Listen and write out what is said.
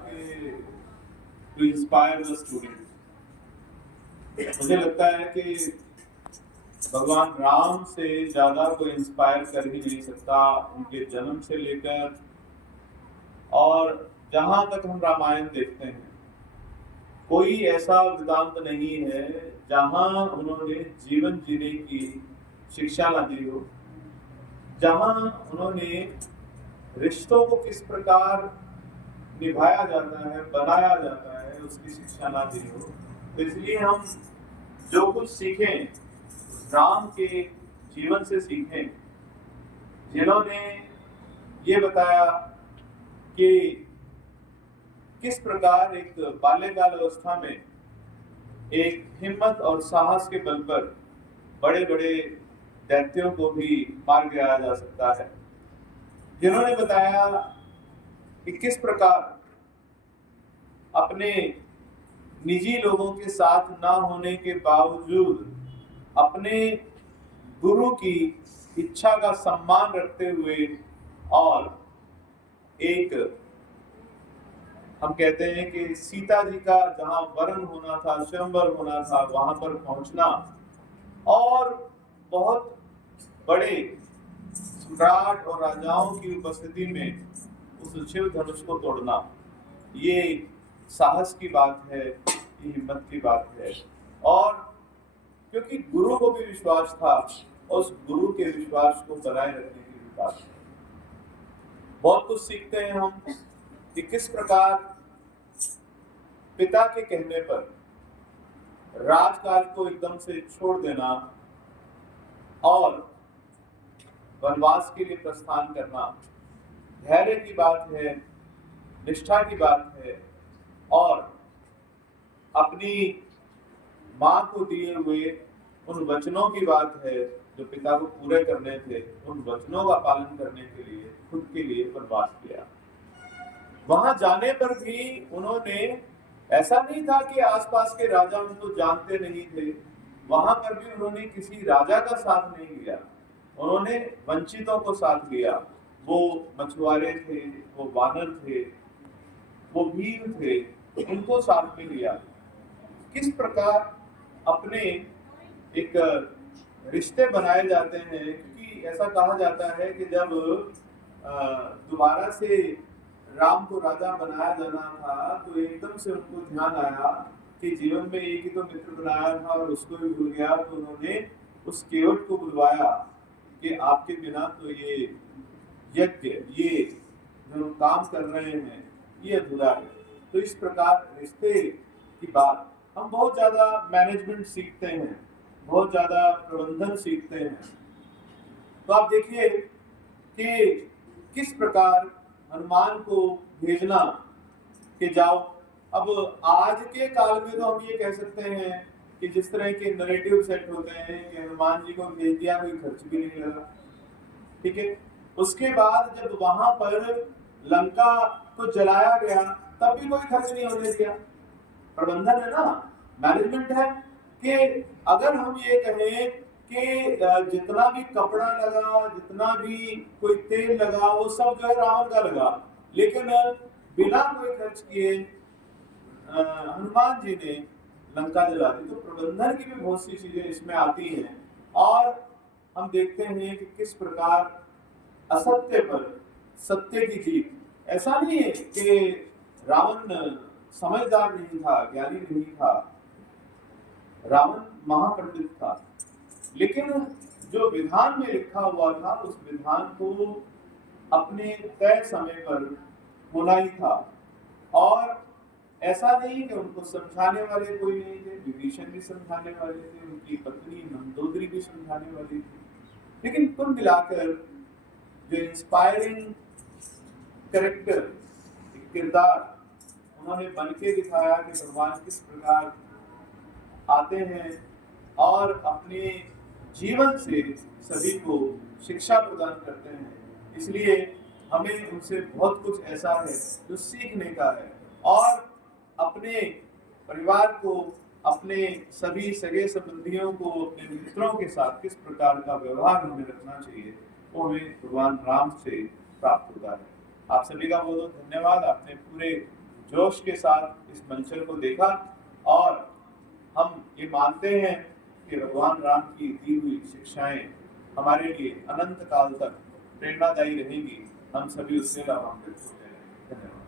कि to inspire the student. मुझे लगता है कि भगवान राम से ज्यादा कोई इंस्पायर कर ही नहीं सकता। उनके जन्म से लेकर और जहां तक हम रामायण देखते हैं, कोई ऐसा वृतांत नहीं है जहां उन्होंने जीवन जीने की शिक्षा ना दी हो, जहां उन्होंने रिश्तों को किस प्रकार निभाया जाता है, बनाया जाता है, उसकी शिक्षा ना दी हो। तो इसलिए हम जो कुछ सीखें राम के जीवन से सीखें, जिन्होंने ये बताया कि किस प्रकार एक बाल्यकाल अवस्था में एक हिम्मत और साहस के बल पर बड़े बड़े दैत्यों को भी मार गिराया जा सकता है, जिन्होंने बताया कि किस प्रकार अपने निजी लोगों के साथ ना होने के बावजूद अपने गुरु की इच्छा का सम्मान रखते हुए और एक हम कहते हैं कि सीता जी का जहां वरण होना था, स्वयंवर होना था, वहां पर पहुंचना और बहुत बड़े सम्राट और राजाओं की उपस्थिति में उस शिव धनुष को तोड़ना, ये साहस की बात है, ये हिम्मत की बात है। और क्योंकि गुरु को भी विश्वास था, उस गुरु के विश्वास को बनाए रखने की भी बात है। बहुत कुछ सीखते हैं हम कि किस प्रकार पिता के कहने पर राजकाज को एकदम से छोड़ देना और वनवास के लिए प्रस्थान करना धैर्य की बात है, निष्ठा की बात है और अपनी मां को दिए हुए उन वचनों की बात है जो पिता को पूरे करने थे। उन वचनों का पालन करने के लिए खुद के लिए वनवास किया। वहां जाने पर भी उन्होंने, ऐसा नहीं था कि आसपास के राजा उनको जानते नहीं थे, वहां पर भी उन्होंने किसी राजा का साथ नहीं लिया, उन्होंने वंचितों को साथ लिया। वो मछुआरे थे, वो वानर थे, वो भील थे, उनको साथ में लिया। किस प्रकार अपने एक रिश्ते बनाए जाते हैं, क्योंकि ऐसा कहा जाता है कि जब दोबारा से राम को राजा बनाया जाना था तो एकदम से उनको ध्यान आया कि जीवन में एक ही तो मित्र बनाया था और उसको भी भूल गया। तो उन्होंने उस केवट को बुलवाया कि आपके बिना तो ये यज्ञ, ये जो काम कर रहे हैं, ये अधूरा है। तो इस प्रकार रिश्ते की बात, हम बहुत ज्यादा मैनेजमेंट सीखते हैं, बहुत ज्यादा प्रबंधन सीखते हैं। तो आप देखिए कि किस प्रकार हनुमान को भेजना कि जाओ। अब आज के काल में तो हम ये कह सकते हैं कि जिस तरह के नैरेटिव सेट होते हैं कि हनुमान जी को भेज दिया, कोई खर्च भी नहीं लगा, ठीक है। उसके बाद जब वहां पर लंका को जलाया गया तब भी कोई खर्च नहीं होने दिया। प्रबंधन है ना, मैनेजमेंट है कि अगर हम ये कहें कि जितना भी कपड़ा लगा, जितना भी कोई तेल लगा, वो सब जो है रावण का लगा, लेकिन बिना कोई खर्च किए हनुमान जी ने लंका जला दी। तो प्रबंधन की भी बहुत सी चीजें इसमें आती हैं। और हम देखते हैं कि किस प्रकार असत्य पर सत्य की जीत। ऐसा नहीं है कि रावण समझदार नहीं था, ज्ञानी नहीं था, रावण महापंडित था, लेकिन जो विधान में लिखा हुआ था उस विधान को अपने तय समय पर होना ही था। और ऐसा नहीं कि उनको समझाने वाले कोई नहीं थे, विभीषण भी समझाने वाले थे, उनकी पत्नी मंदोदरी भी समझाने वाली थी। लेकिन कुल मिलाकर जो इंस्पायरिंग कैरेक्टर, किरदार उन्होंने बन के दिखाया कि भगवान किस प्रकार आते हैं और अपने जीवन से सभी को शिक्षा प्रदान करते हैं। इसलिए हमें उनसे बहुत कुछ ऐसा है जो सीखने का है। और अपने परिवार को, अपने सभी सगे संबंधियों को, अपने मित्रों के साथ किस प्रकार का व्यवहार हमें रखना चाहिए, वो हमें भगवान राम से प्राप्त होता है। आप सभी का बहुत बहुत धन्यवाद। आपने पूरे जोश के साथ इस मंचन को देखा और हम ये मानते हैं कि भगवान राम की दी हुई शिक्षाएं हमारे लिए अनंत काल तक प्रेरणादायी रहेंगी। हम सभी उससे लाभान्वित होते हैं। धन्यवाद।